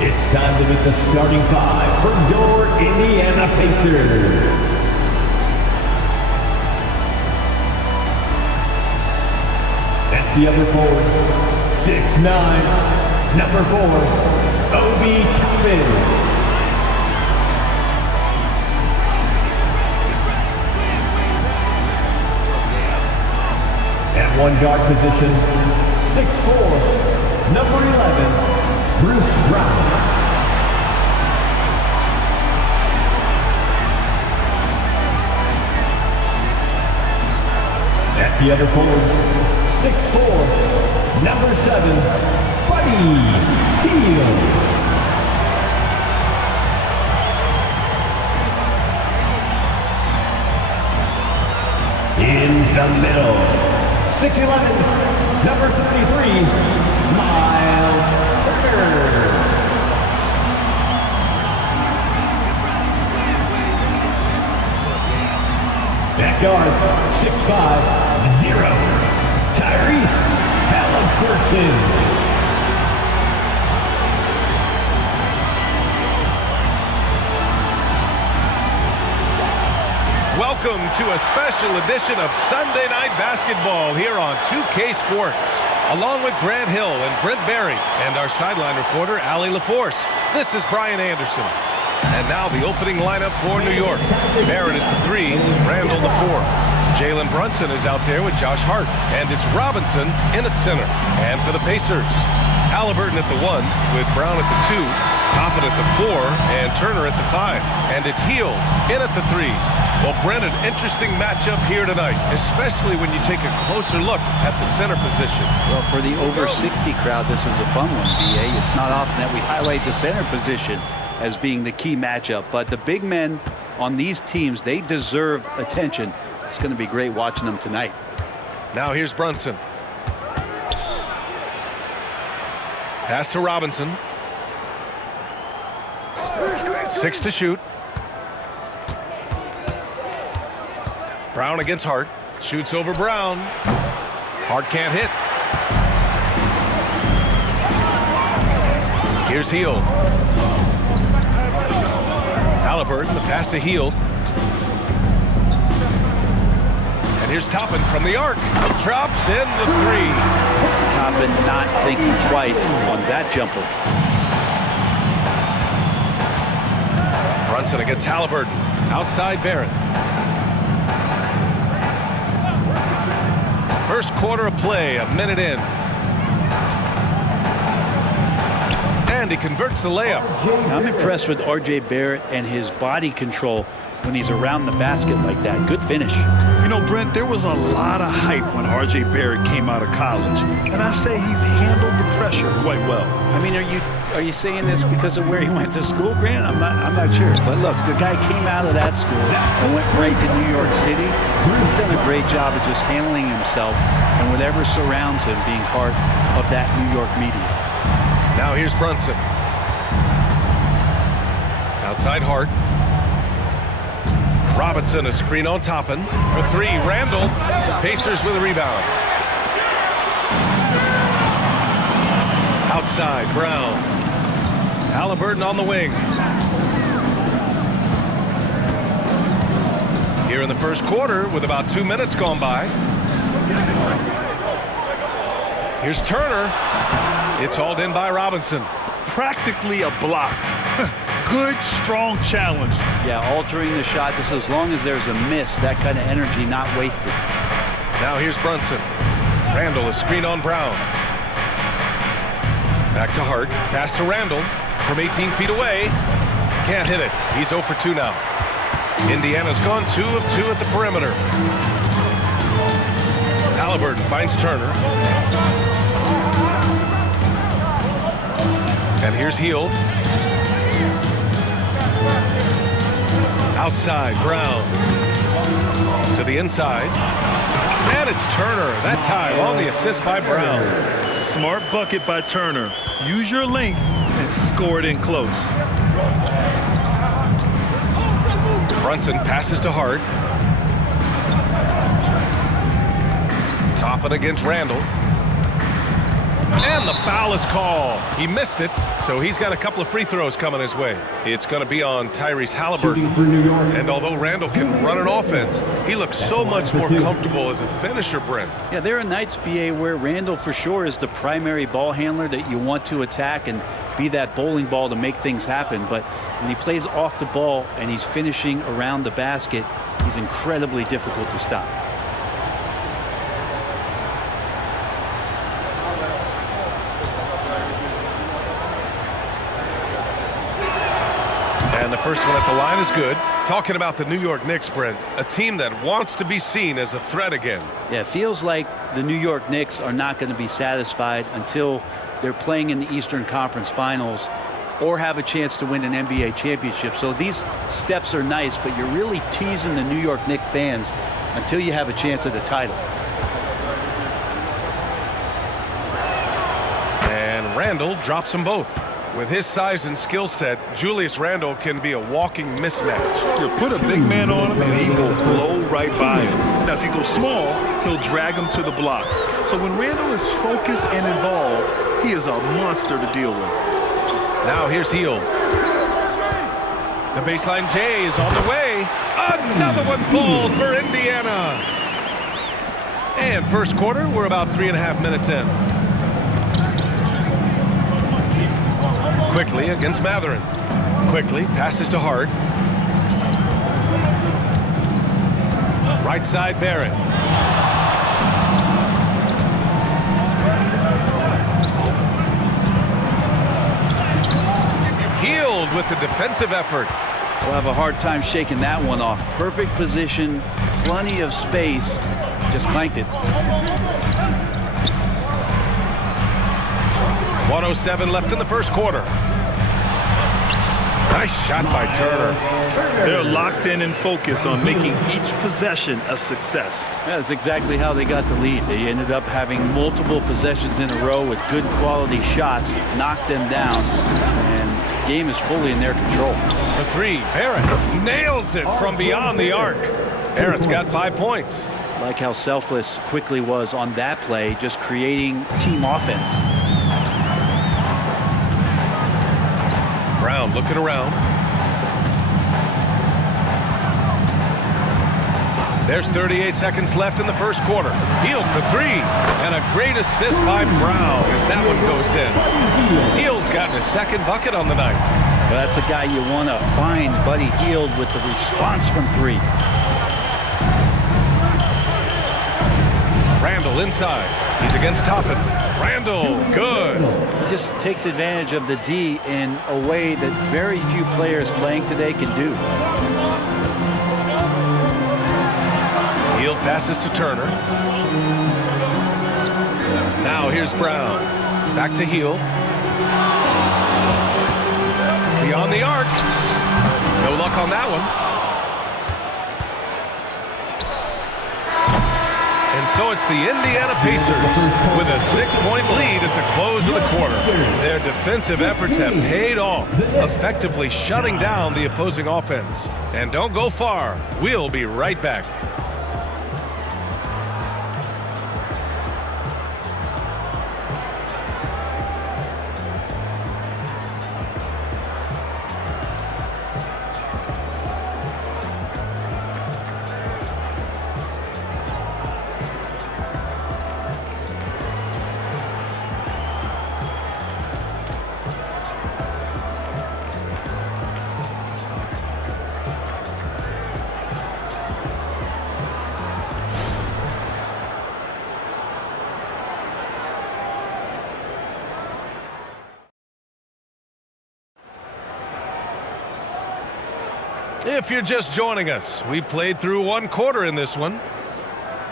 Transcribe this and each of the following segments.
It's time to meet the starting five for your Indiana Pacers. At the other forward, 6'9", number 4, Obi Toppin. At one guard position, 6'4", number 11, Bruce Brown. At the other forward, 6'4", number 7, Buddy Hield. In the middle, 6'11", number 33, Miles Turner. At guard, 6'5", 0, Tyrese Halliburton. Welcome to a special edition of Sunday Night Basketball here on 2K Sports. Along with Grant Hill and Brent Barry and our sideline reporter, Allie LaForce, this is Brian Anderson. And now the opening lineup for New York. Barrett is the 3, Randall the 4. Jalen Brunson is out there with Josh Hart. And it's Robinson in at center. And for the Pacers, Halliburton at the 1 with Brown at the 2, Toppin at the 4, and Turner at the 5. And it's Hield in at the 3. Well, Brent, an interesting matchup here tonight, especially when you take a closer look at the center position. Well, for the over 60 crowd, this is a fun one, B.A. It's not often that we highlight the center position as being the key matchup, but the big men on these teams, they deserve attention. It's going to be great watching them tonight. Now here's Brunson. Pass to Robinson. 6 to shoot. Brown against Hart. Shoots over Brown. Hart can't hit. Here's Hield. Halliburton, the pass to Hield. And here's Toppin from the arc. Drops in the 3. Toppin not thinking twice on that jumper. Brunson against Halliburton. Outside Barrett. First quarter of play, a minute in. And he converts the layup. I'm impressed with R.J. Barrett and his body control when he's around the basket like that. Good finish. You know, Brent, there was a lot of hype when R.J. Barrett came out of college. And I say he's handled the pressure quite well. I mean, are you saying this because of where he went to school, Grant? I'm not sure. But look, the guy came out of that school and went right to New York City. He's done a great job of just handling himself and whatever surrounds him being part of that New York media. Now here's Brunson. Outside Hart. Robinson, a screen on Toppin. For 3, Randall. Pacers with a rebound. Outside, Brown. Halliburton on the wing. Here in the first quarter with about 2 minutes gone by. Here's Turner. It's hauled in by Robinson. Practically a block. Good, strong challenge. Yeah, altering the shot just as long as there's a miss, that kind of energy not wasted. Now here's Brunson. Randall, a screen on Brown. Back to Hart. Pass to Randall from 18 feet away. Can't hit it. He's 0 for 2 now. Indiana's gone 2 of 2 at the perimeter. Halliburton finds Turner. And here's Hield. Outside, Brown. To the inside. And it's Turner. That time on the assist by Brown. Smart bucket by Turner. Use your length and score it in close. Brunson passes to Hart. Toppin against Randall. And the foul is called. He missed it, so he's got a couple of free throws coming his way. It's going to be on Tyrese Halliburton. And although Randall can run an offense, he looks so much more comfortable as a finisher, Brent. Yeah, there are nights, BA, where Randall for sure is the primary ball handler that you want to attack and be that bowling ball to make things happen. But when he plays off the ball and he's finishing around the basket, he's incredibly difficult to stop. And the first one at the line is good. Talking about the New York Knicks, Brent, a team that wants to be seen as a threat again. Yeah, it feels like the New York Knicks are not going to be satisfied until they're playing in the Eastern Conference Finals or have a chance to win an NBA championship. So these steps are nice, but you're really teasing the New York Knicks fans until you have a chance at the title. And Randall drops them both. With his size and skill set, Julius Randle can be a walking mismatch. You put a big man on him and he will blow right by him. Now, if you go small, he'll drag him to the block. So when Randle is focused and involved, he is a monster to deal with. Now here's Hield. The baseline J is on the way. Another one falls for Indiana. And first quarter, we're about 3.5 minutes in. Quickly against Matherin. Quickly passes to Hart. Right side Barrett. Hield with the defensive effort. We'll have a hard time shaking that one off. Perfect position, plenty of space. Just clanked it. 1:07 left in the first quarter. Nice shot by Turner. They're locked in and focused on making each possession a success. That's exactly how they got the lead. They ended up having multiple possessions in a row with good quality shots, knocked them down, and the game is fully in their control. For three, Barrett nails it from beyond the arc. Barrett's got 5 points. Like how selfless Quickly was on that play, just creating team offense. Brown looking around. There's 38 seconds left in the first quarter. Hield for three. And a great assist by Brown as that one goes in. Hield's gotten his second bucket on the night. Well, that's a guy you want to find, Buddy Hield, with the response from three. Randall inside. He's against Toppin. Randall, good. He just takes advantage of the D in a way that very few players playing today can do. Hield passes to Turner. Now here's Brown. Back to Hield. Beyond the arc. No luck on that one. And so it's the Indiana Pacers with a 6-point lead at the close of the quarter. Their defensive efforts have paid off, effectively shutting down the opposing offense. And don't go far. We'll be right back. If you're just joining us, we played through one quarter in this one.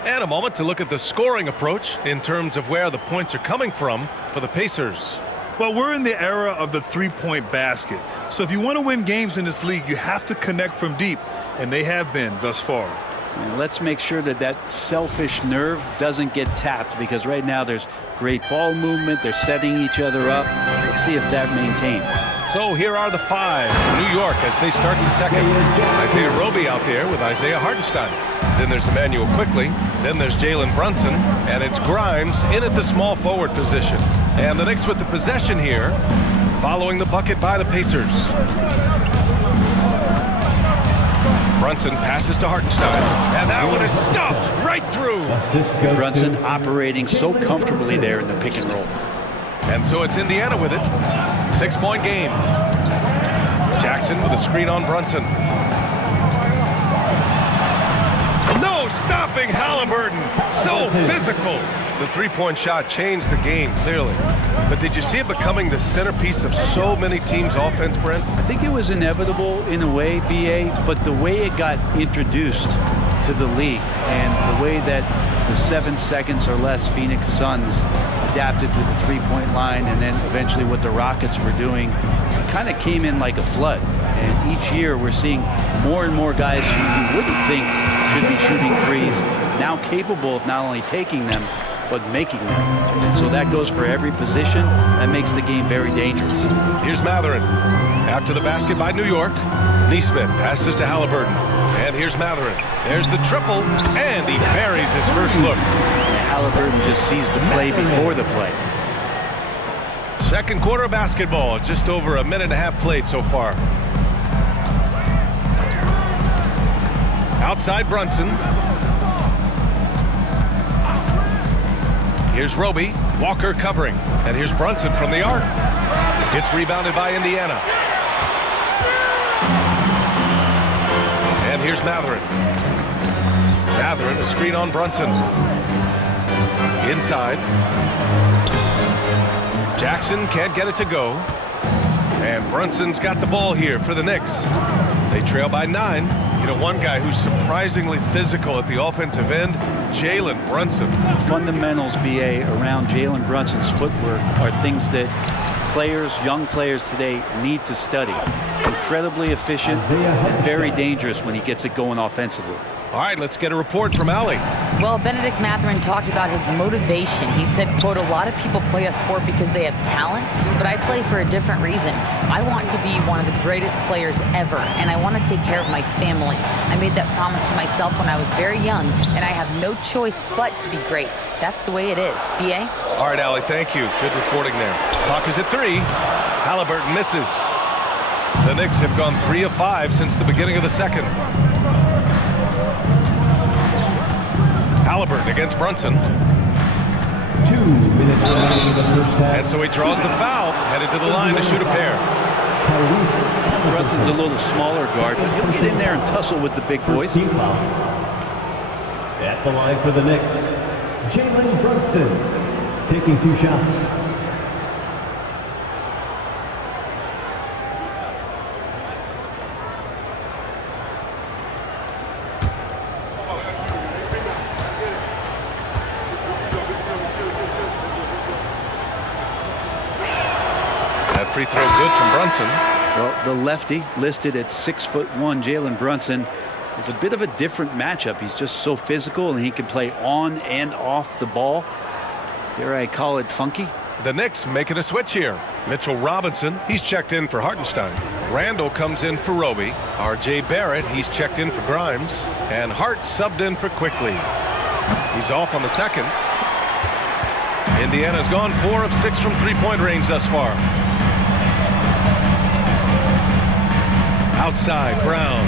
And a moment to look at the scoring approach in terms of where the points are coming from for the Pacers. Well, we're in the era of the three-point basket. So if you want to win games in this league, you have to connect from deep, and they have been thus far. And let's make sure that that selfish nerve doesn't get tapped, because right now there's great ball movement. They're setting each other up. Let's see if that maintains. So here are the five for New York as they start the second. Isaiah Roby out there with Isaiah Hartenstein. Then there's Emmanuel Quickly. Then there's Jalen Brunson. And it's Grimes in at the small forward position. And the Knicks with the possession here, following the bucket by the Pacers. Brunson passes to Hartenstein, and that one is stuffed right through. Brunson operating so comfortably there in the pick and roll. And so it's Indiana with it. 6-point game. Jackson with a screen on Brunson. No stopping Halliburton. So physical. The three-point shot changed the game, clearly. But did you see it becoming the centerpiece of so many teams' offense, Brent? I think it was inevitable in a way, BA, but the way it got introduced to the league and the way that the 7 seconds or less Phoenix Suns adapted to the three-point line, and then eventually what the Rockets were doing, it kind of came in like a flood. And each year we're seeing more and more guys who you wouldn't think should be shooting threes now capable of not only taking them but making them. And so that goes for every position. That makes the game very dangerous. Here's Mathurin. After the basket by New York, Neesmith passes to Halliburton. And here's Mathurin. There's the triple, and he buries his first look. And Halliburton just sees the play before the play. Second quarter of basketball, just over a minute and a half played so far. Outside Brunson. Here's Roby, Walker covering, and here's Brunson from the arc. It's rebounded by Indiana. And here's Mathurin. Mathurin, a screen on Brunson. Inside. Jackson can't get it to go. And Brunson's got the ball here for the Knicks. They trail by 9. You know, one guy who's surprisingly physical at the offensive end, Jalen Brunson. Fundamentals, BA, around Jalen Brunson's footwork are things that players, young players today need to study. Incredibly efficient and very dangerous when he gets it going offensively. All right, let's get a report from Allie. Well, Benedict Mathurin talked about his motivation. He said, quote, "A lot of people play a sport because they have talent, but I play for a different reason. I want to be one of the greatest players ever, and I want to take care of my family. I made that promise to myself when I was very young, and I have no choice but to be great. That's the way it is." BA? All right, Allie, thank you. Good reporting there. Clock is at 3. Halliburton misses. The Knicks have gone 3 of 5 since the beginning of the second. Halliburton against Brunson. 2 minutes remaining in the first half. And so he draws the foul, headed to the line to shoot a pair. Brunson's a little smaller guard, but he'll get in there and tussle with the big boys. Team foul. At the line for the Knicks, Jalen Brunson taking 2 shots. Free throw good from Brunson. Well, the lefty listed at 6'1", Jalen Brunson is a bit of a different matchup. He's just so physical, and he can play on and off the ball. Dare I call it funky? The Knicks making a switch here. Mitchell Robinson, he's checked in for Hartenstein. Randall comes in for Roby. R.J. Barrett, he's checked in for Grimes. And Hart subbed in for Quickly. He's off on the second. Indiana's gone 4 of 6 from three-point range thus far. Outside, Brown.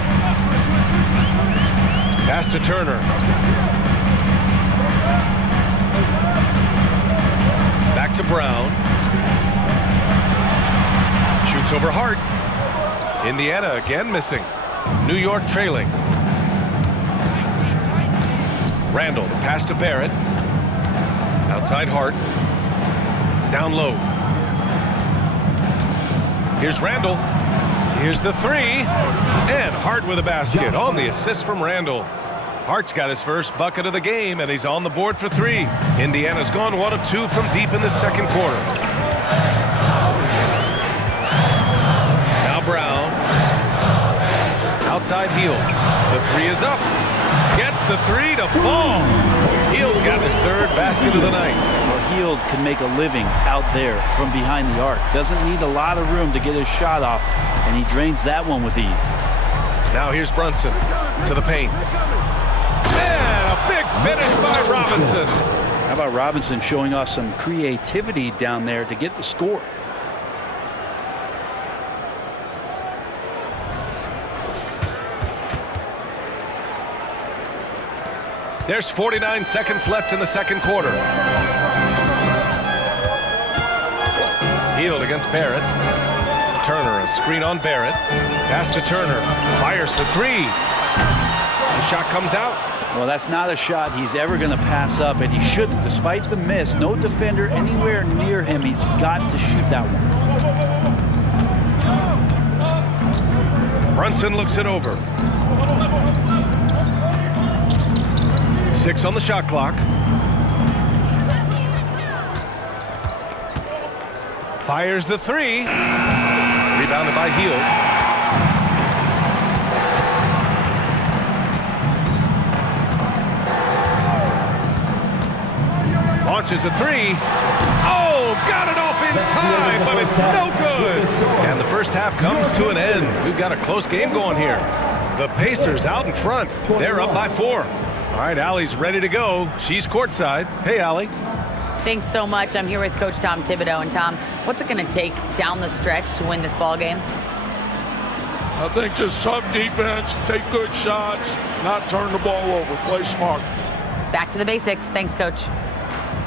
Pass to Turner. Back to Brown. Shoots over Hart. Indiana again missing. New York trailing. Randall, the pass to Barrett. Outside Hart. Down low. Here's Randall. Here's the 3, and Hart with a basket on the assist from Randall. Hart's got his first bucket of the game, and he's on the board for 3. Indiana's gone 1 of 2 from deep in the second quarter. Now Brown. Outside Hield. The 3 is up. Gets the 3 to fall. Hield's got his 3rd basket of the night. Well, Hield can make a living out there from behind the arc. Doesn't need a lot of room to get his shot off, and he drains that one with ease. Now here's Brunson to the paint. And a big finish by Robinson. That about Robinson showing us some creativity down there to get the score? There's 49 seconds left in the second quarter. Healed against Barrett. Turner, a screen on Barrett. Pass to Turner. Fires for three. The shot comes out. Well, that's not a shot he's ever going to pass up, and he shouldn't. Despite the miss, no defender anywhere near him. He's got to shoot that one. Brunson looks it over. 6 on the shot clock. Fires the three. Rebounded by Hield. Launches a three. Oh, got it off in time, but it's no good. And the first half comes to an end. We've got a close game going here. The Pacers out in front. They're up by 4. All right, Allie's ready to go. She's courtside. Hey, Allie. Thanks so much. I'm here with Coach Tom Thibodeau. And Tom, what's it going to take down the stretch to win this ball game? I think just tough defense, take good shots, not turn the ball over, play smart. Back to the basics. Thanks, Coach.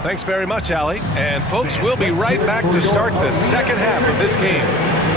Thanks very much, Allie. And folks, we'll be right back to start the second half of this game.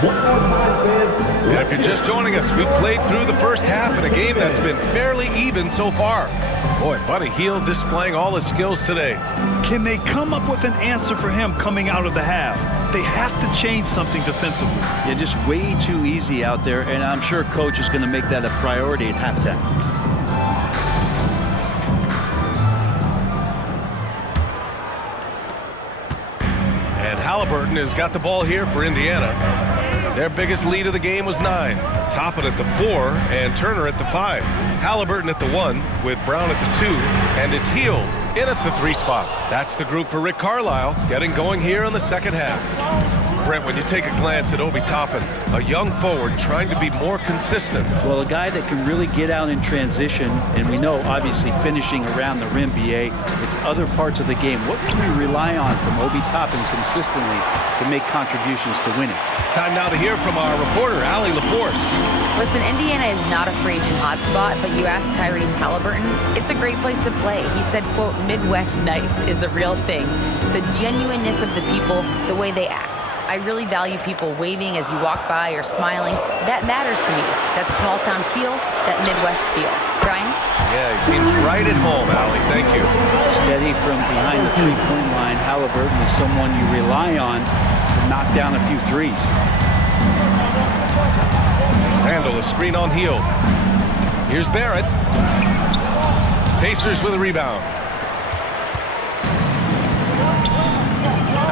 And if you're just joining us, we've played through the first half in a game that's been fairly even so far. Boy, Buddy Hield displaying all his skills today. Can they come up with an answer for him coming out of the half? They have to change something defensively. Yeah, just way too easy out there, and I'm sure Coach is going to make that a priority at halftime. And Halliburton has got the ball here for Indiana. Their biggest lead of the game was 9. Toppin at the 4 and Turner at the 5. Halliburton at the 1 with Brown at the 2, and it's Hill in at the 3 spot. That's the group for Rick Carlisle getting going here in the second half. Brent, when you take a glance at Obi Toppin, a young forward trying to be more consistent. Well, a guy that can really get out in transition, and we know obviously finishing around the rim, BA, it's other parts of the game. What can we rely on from Obi Toppin consistently to make contributions to winning? Time now to hear from our reporter, Allie LaForce. Listen, Indiana is not a free agent hotspot, but you ask Tyrese Halliburton, it's a great place to play. He said, quote, Midwest nice is a real thing. The genuineness of the people, the way they act. I really value people waving as you walk by or smiling. That matters to me. That small town feel, that Midwest feel. Brian? Yeah, he seems right at home, Allie. Thank you. Steady from behind the three-point line, Halliburton is someone you rely on to knock down a few threes. Randall, a screen on Hill. Here's Barrett. Pacers with a rebound.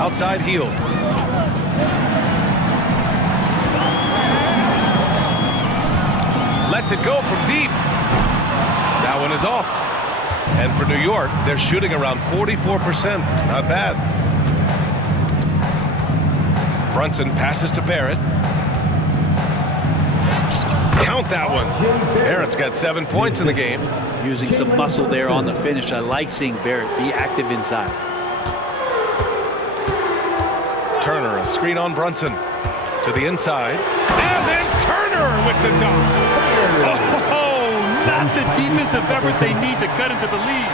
Outside Hill. Lets it go from deep. That one is off. And for New York, they're shooting around 44%. Not bad. Brunson passes to Barrett. Count that one. Barrett's got 7 points in the game. Using some muscle there on the finish. I like seeing Barrett be active inside. Turner, a screen on Brunson. To the inside. And then Turner with the dunk. Oh, not the defensive effort they need to cut into the lead.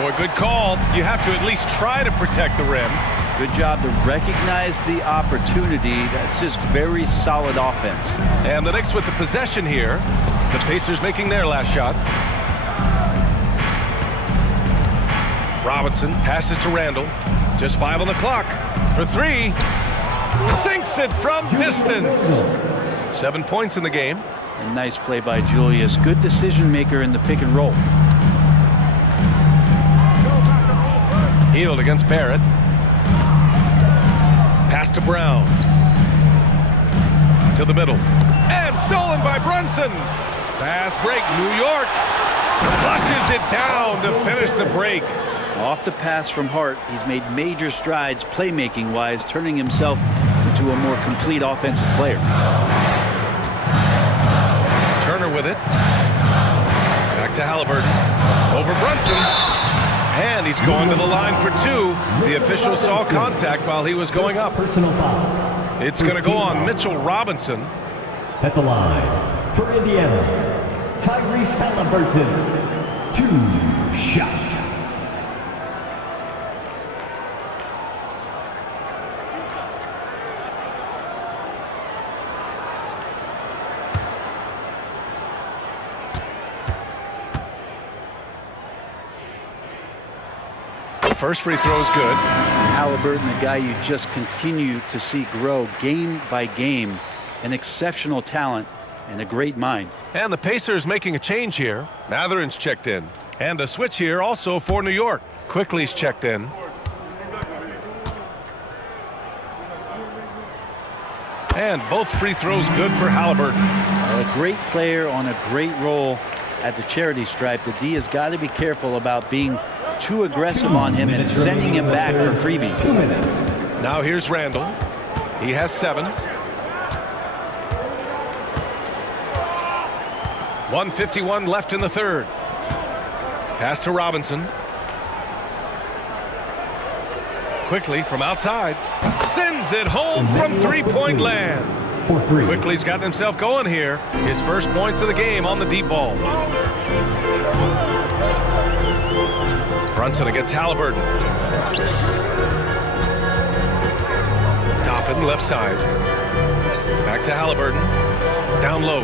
Boy, good call. You have to at least try to protect the rim. Good job to recognize the opportunity. That's just very solid offense. And the Knicks with the possession here. The Pacers making their last shot. Robinson passes to Randall. Just 5 on the clock. For 3. Sinks it from distance. 7 points in the game. A nice play by Julius. Good decision maker in the pick and roll. Healed against Barrett. Pass to Brown. To the middle. And stolen by Brunson. Fast break. New York flushes it down to finish the break. Off the pass from Hart, he's made major strides playmaking-wise, turning himself into a more complete offensive player. Turner with it. Back to Halliburton. Over Brunson. And he's going to the line for 2. The official saw contact while he was going up. Personal foul. It's going to go on Mitchell Robinson. At the line for Indiana, Tyrese Halliburton. 2 shots. First free throw is good. Halliburton, the guy you just continue to see grow game by game. An exceptional talent and a great mind. And the Pacers making a change here. Matherin's checked in. And a switch here also for New York. Quickly's checked in. And both free throws good for Halliburton. A great player on a great role at the charity stripe. The D has got to be careful about being too aggressive on him and sending him back for freebies. 2 minutes. Now here's Randall. He has 7. 1:51 left in the third. Pass to Robinson. Quickly from outside. Sends it home from three-point land. For 3. Quickly's gotten himself going here. His first points of the game on the deep ball. Brunson against Halliburton. Toppin left side. Back to Halliburton. Down low.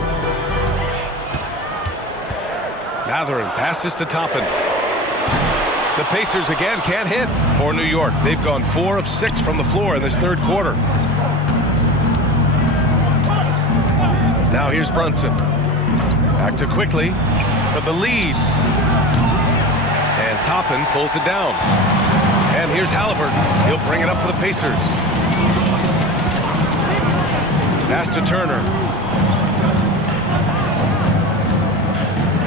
Matherin passes to Toppin. The Pacers again can't hit for New York. They've gone 4 of 6 from the floor in this third quarter. Now here's Brunson. Back to Quickly for the lead. And Toppin pulls it down. And here's Halliburton. He'll bring it up for the Pacers. Pass to Turner.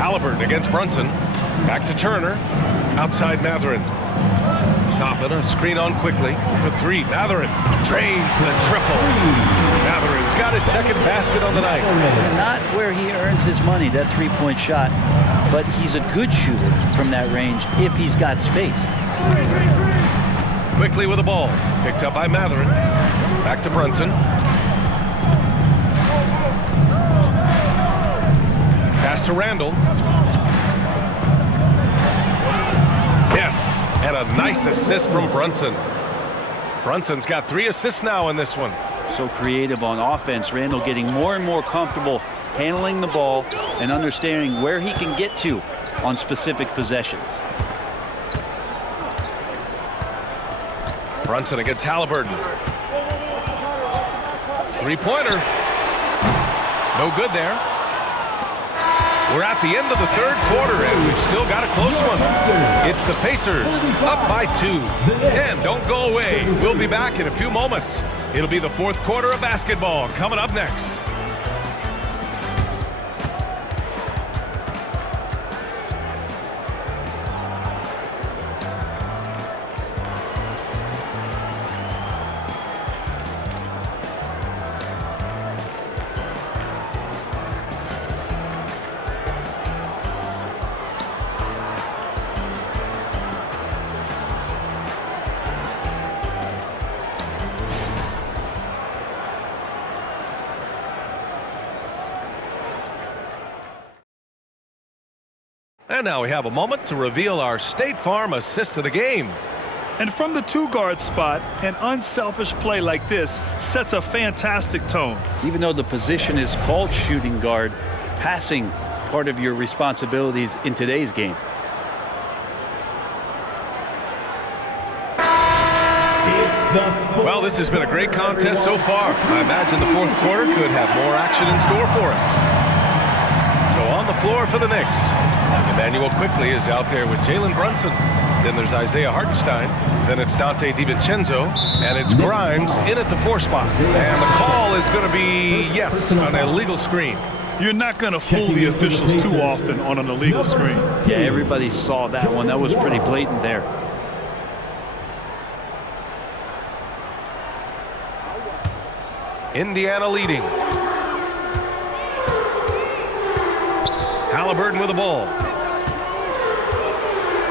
Halliburton against Brunson. Back to Turner. Outside Mathurin. Toppin, a screen on quickly for three. Mathurin drains the triple. Mathurin's got his second basket on the night. Not where he earns his money, that three-point shot, but he's a good shooter from that range if he's got space. Quickly with the ball. Picked up by Mathurin. Back to Brunson. Pass to Randall. Yes. And a nice assist from Brunson. Brunson's got 3 assists now in this one. So creative on offense. Randall getting more and more comfortable handling the ball and understanding where he can get to on specific possessions. Brunson against Halliburton. Three-pointer. No good there. We're at the end of the third quarter, and we've still got a close one. It's the Pacers up by 2. And don't go away. We'll be back in a few moments. It'll be the fourth quarter of basketball coming up next. And now we have a moment to reveal our State Farm assist of the game. And from the two-guard spot, an unselfish play like this sets a fantastic tone. Even though the position is called shooting guard, passing part of your responsibilities in today's game. Well, this has been a great contest so far. I imagine the fourth quarter could have more action in store for us. So on the floor for the Knicks, Emmanuel Quickly is out there with Jalen Brunson. Then there's Isaiah Hartenstein. Then it's Dante DiVincenzo. And it's Grimes in at the 4 spot. And the call is going to be, yes, an illegal screen. You're not going to fool the officials too often on an illegal screen. Yeah, everybody saw that one. That was pretty blatant there. Indiana leading. Halliburton with the ball.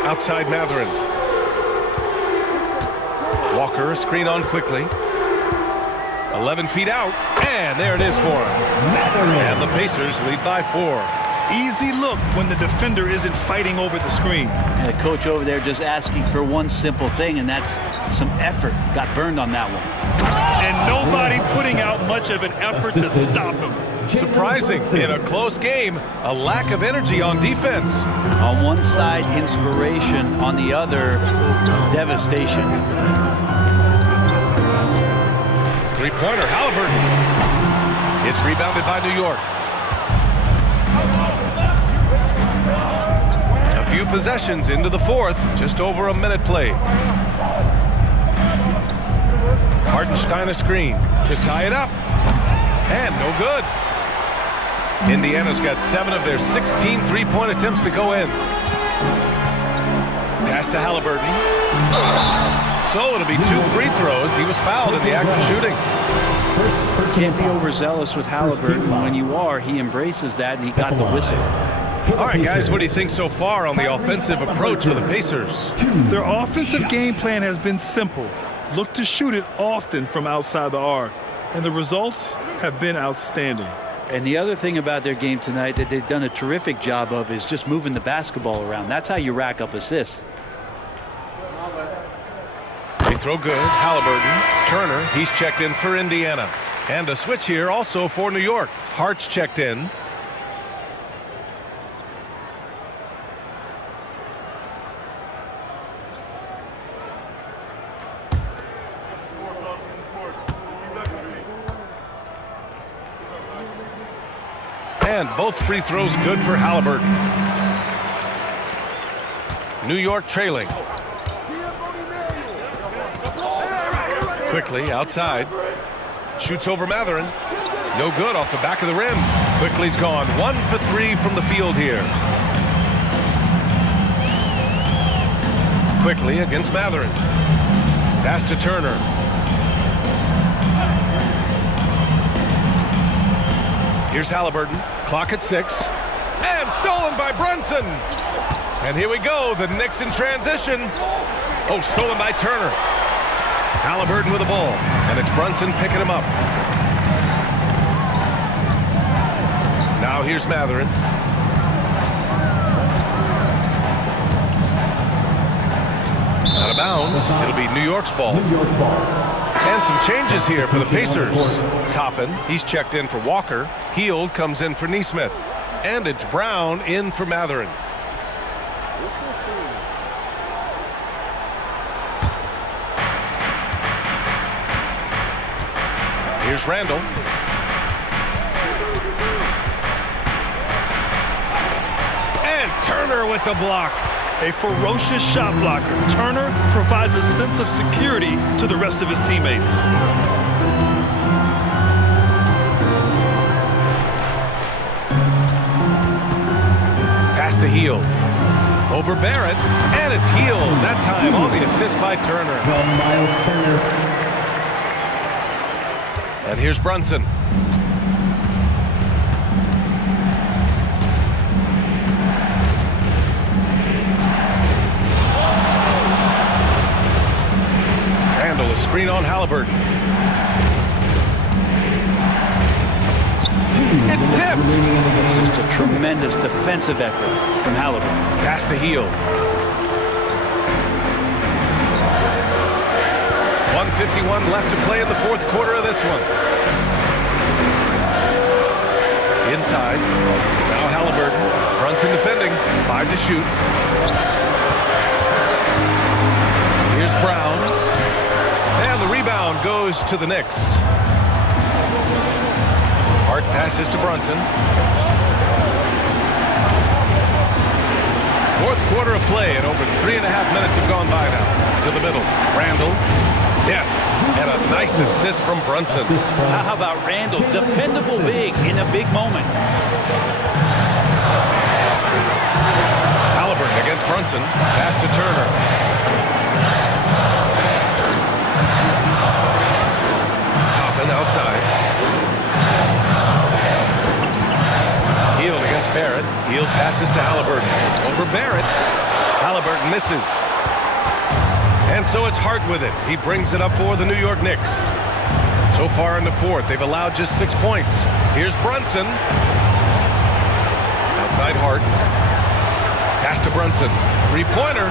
Outside Mathurin. Walker, a screen on quickly. 11 feet out. And there it is for him. And the Pacers lead by 4. Easy look when the defender isn't fighting over the screen. And the coach over there just asking for one simple thing, and that's some effort. Got burned on that one. And nobody putting out much of an effort to stop him. Surprising in a close game, a lack of energy on defense. On one side, inspiration. On the other, devastation. Three-pointer, Halliburton. It's rebounded by New York. A few possessions into the fourth, just over a minute played. Hartenstein a screen to tie it up. And no good. Indiana's got 7 of their 16 three-point attempts to go in. Pass to Halliburton. So it'll be 2 free throws. He was fouled in the act of shooting. Can't be overzealous with Halliburton. When you are, he embraces that, and he got the whistle. All right, guys, what do you think so far on the offensive approach for the Pacers? Their offensive game plan has been simple. Look to shoot it often from outside the arc. And the results have been outstanding. And the other thing about their game tonight that they've done a terrific job of is just moving the basketball around. That's how you rack up assists. They throw good. Halliburton. Turner, he's checked in for Indiana. And a switch here also for New York. Hart's checked in. And both free throws good for Halliburton. New York trailing. Quickly outside. Shoots over Mathurin. No good off the back of the rim. Quickly's gone 1 for 3 from the field here. quickly against Matherin. Pass to Turner. Here's Halliburton. Clock at 6. And stolen by Brunson. And here we go. The Knicks in transition. Oh, stolen by Turner. Halliburton with the ball. And it's Brunson picking him up. Now here's Matherin. Out of bounds. It'll be New York's ball. And some changes here for the Pacers. Toppin, he's checked in for Walker. Hield comes in for Nesmith. And it's Brown in for Matherin. Here's Randall. And Turner with the block. A ferocious shot blocker. Turner provides a sense of security to the rest of his teammates. Pass to Hield. Over Barrett. And it's Hield. That time on the assist by Turner. From Miles Turner. And here's Brunson. Randall, a screen on Halliburton. It's tipped. It's just a tremendous defensive effort from Halliburton. Pass to Hield. 1:51 left to play in the fourth quarter of this one. Inside. Now Halliburton. Brunson defending. 5 to shoot. Here's Brown. And the rebound goes to the Knicks. Hart passes to Brunson. Fourth quarter of play, and over 3.5 minutes have gone by now. To the middle. Randall. Yes, and a nice assist from Brunson. How about Randall? Dependable big in a big moment. Halliburton against Brunson. Pass to Turner. Toppin outside. Hield against Barrett. Hield passes to Halliburton. Over Barrett. Halliburton misses. And so it's Hart with it. He brings it up for the New York Knicks. So far in the fourth, they've allowed just 6 points. Here's Brunson. Outside Hart. Pass to Brunson. Three-pointer.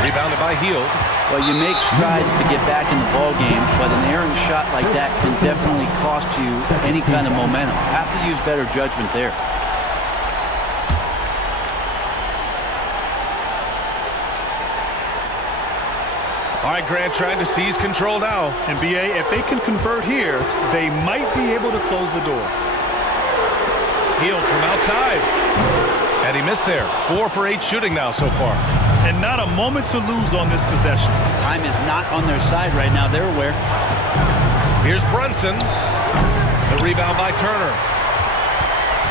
Rebounded by Hield. Well, you make strides to get back in the ball game, but an errant shot like that can definitely cost you any kind of momentum. Have to use better judgment there. All right, Grant trying to seize control now. And BA, if they can convert here, they might be able to close the door. Hield from outside. And he missed there. 4 for 8 shooting now so far. And not a moment to lose on this possession. Time is not on their side right now. They're aware. Here's Brunson. The rebound by Turner.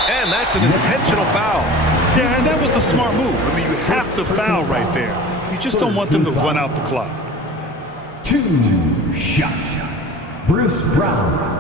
And that's an intentional foul. Yeah, and that was a smart move. I mean, you have to foul right there. You just don't want them to run out the clock. 2 shots. Bruce Brown.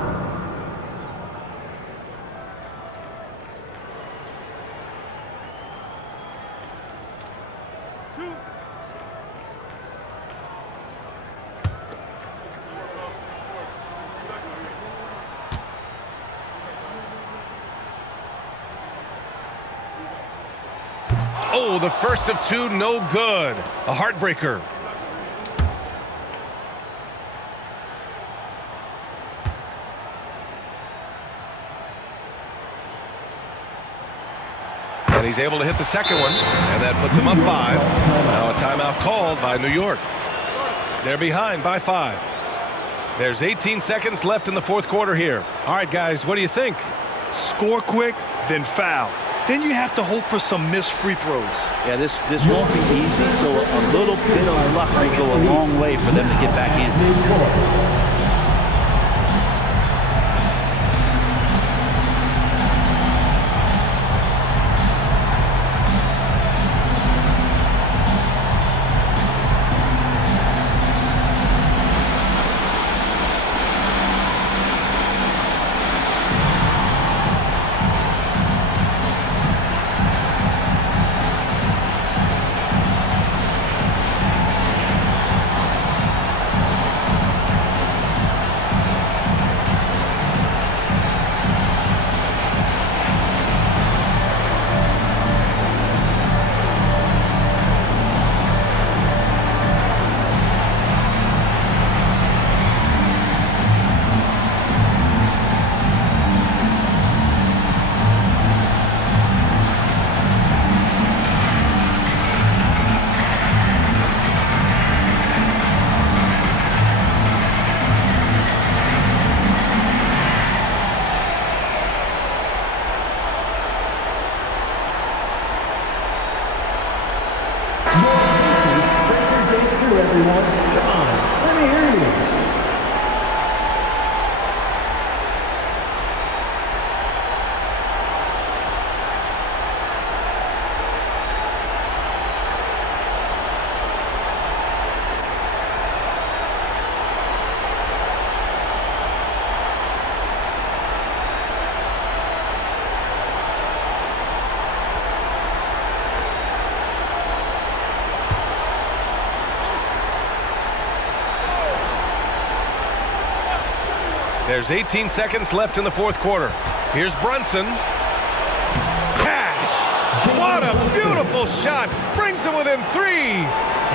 Oh, the first of 2, no good. A heartbreaker. And he's able to hit the second one, and that puts him up 5. Now a timeout called by New York. They're behind by 5. There's 18 seconds left in the fourth quarter here. All right, guys, what do you think? Score quick, then foul. Then you have to hope for some missed free throws. Yeah, this won't be easy, so a little bit of luck will go a long way for them to get back in. everyone. Come on, let me hear you. There's 18 seconds left in the fourth quarter. Here's Brunson. Cash! What a beautiful shot! Brings him within 3.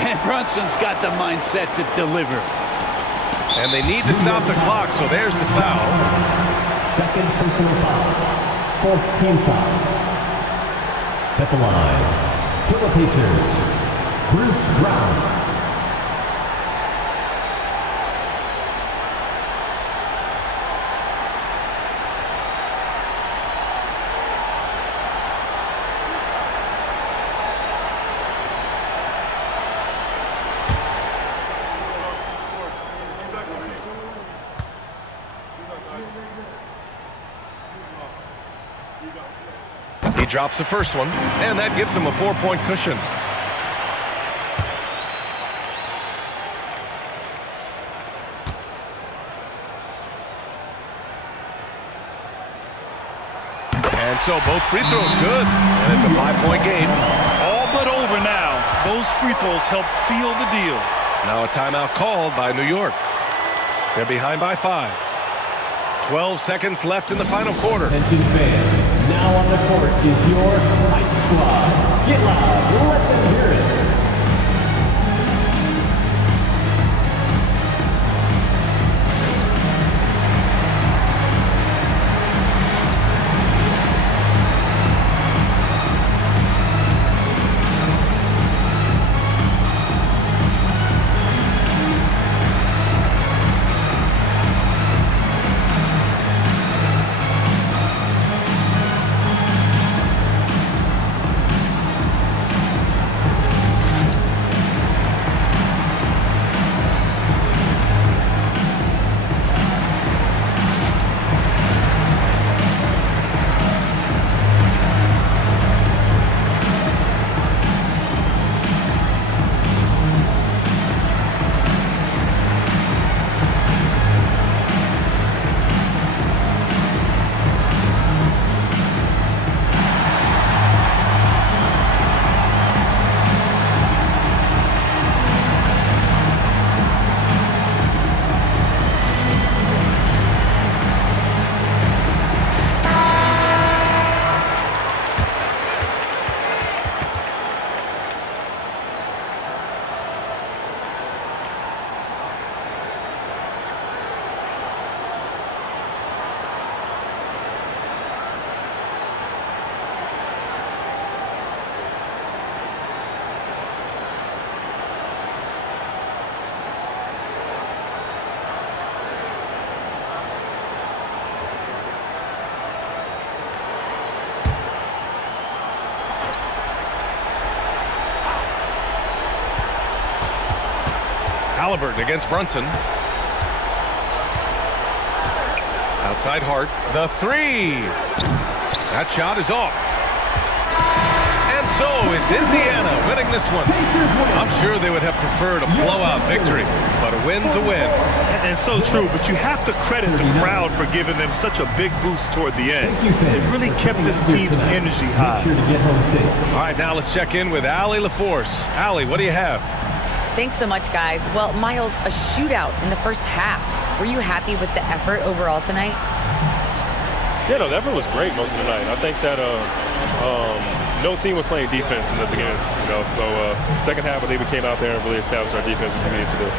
And Brunson's got the mindset to deliver. And they need to stop the clock, so there's the foul. Second personal foul. Fourth team foul. At the line, for the Pacers, Bruce Brown. He drops the first one, and that gives him a 4-point cushion. And so both free throws good, and it's a 5-point game. All but over now. Those free throws help seal the deal. Now a timeout called by New York. They're behind by 5. 12 seconds left in the final quarter. Attention fans, now on the court is your Hype Squad. Get loud, let them hear it. Halliburton against Brunson. Outside Hart. The 3. That shot is off. And so it's Indiana winning this one. I'm sure they would have preferred a blowout victory, but a win's a win. And so true, but you have to credit the crowd for giving them such a big boost toward the end. It really kept this team's energy high. Make sure to get home safe. All right, now let's check in with Allie LaForce. Allie, what do you have? Thanks so much, guys. Well, Miles, a shootout in the first half. Were you happy with the effort overall tonight? Yeah, no, the effort was great most of the night. I think that no team was playing defense in the beginning, so second half I think we came out there and really established our defense, which we needed to do.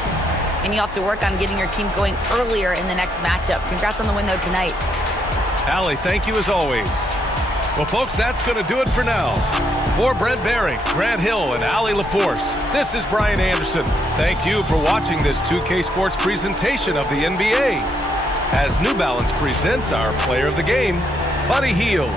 And you have to work on getting your team going earlier in the next matchup. Congrats on the win, though, tonight. Allie, thank you as always. Well, folks, that's going to do it for now. For Brent Barry, Grant Hill, and Allie LaForce, this is Brian Anderson. Thank you for watching this 2K Sports presentation of the NBA. As New Balance presents our player of the game, Buddy Hield.